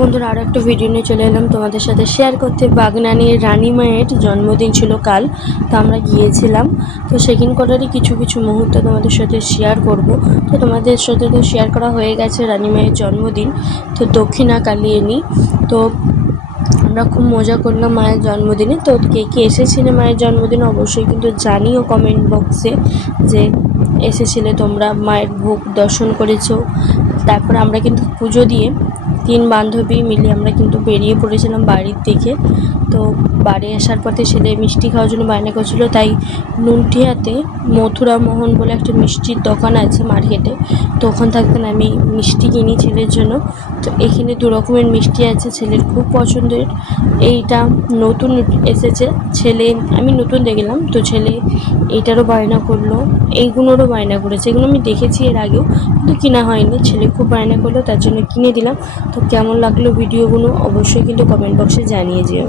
বন্ধুরা আরও একটা ভিডিও নিয়ে চলে এলাম তোমাদের সাথে শেয়ার করতে। বাগনানের রানী মায়ের জন্মদিন ছিল কাল, তো আমরা গিয়েছিলাম। তো সেখানকারই কিছু কিছু মুহূর্ত তোমাদের সাথে শেয়ার করব। তো তোমাদের সাথে তো শেয়ার করা হয়ে গেছে রানী মায়ের জন্মদিন, তো দক্ষিণা কালিয়ানি। তো আমরা খুব মজা করলাম মায়ের জন্মদিনে। তো কে কে এসেছিলে মায়ের জন্মদিনে অবশ্যই কিন্তু জানিও কমেন্ট বক্সে যে এসেছিলে তোমরা, মায়ের ভোগ দর্শন করেছো। তারপর আমরা কিন্তু পুজো দিয়ে 3 বান্ধবী মিলে আমরা কিন্তু বেরিয়ে পড়েছিলাম বাড়ির থেকে। তো বাড়ি আসার পথে ছেলে মিষ্টি খাওয়ার জন্য বায়না করছিল, তাই নুনটিয়াতে মথুরা মোহন বলে একটা মিষ্টির দোকান আছে মার্কেটে, তো ওখান থাকতে আমি মিষ্টি কিনি ছেলের জন্য। তো এখানে 2 রকমের মিষ্টি আছে, ছেলের খুব পছন্দের। এইটা নতুন এসেছে, ছেলে আমি নতুন দেখলাম, তো ছেলে এইটারও বায়না করলো, এইগুলোরও বায়না করেছে। এগুলো আমি দেখেছি এর আগেও, কিন্তু কিনা হয়নি। ছেলে খুব বায়না করলো, তার জন্য কিনে দিলাম। তো কেমন লাগলো ভিডিওগুলো অবশ্যই কিন্তু কমেন্ট বক্সে জানিয়ে যেও।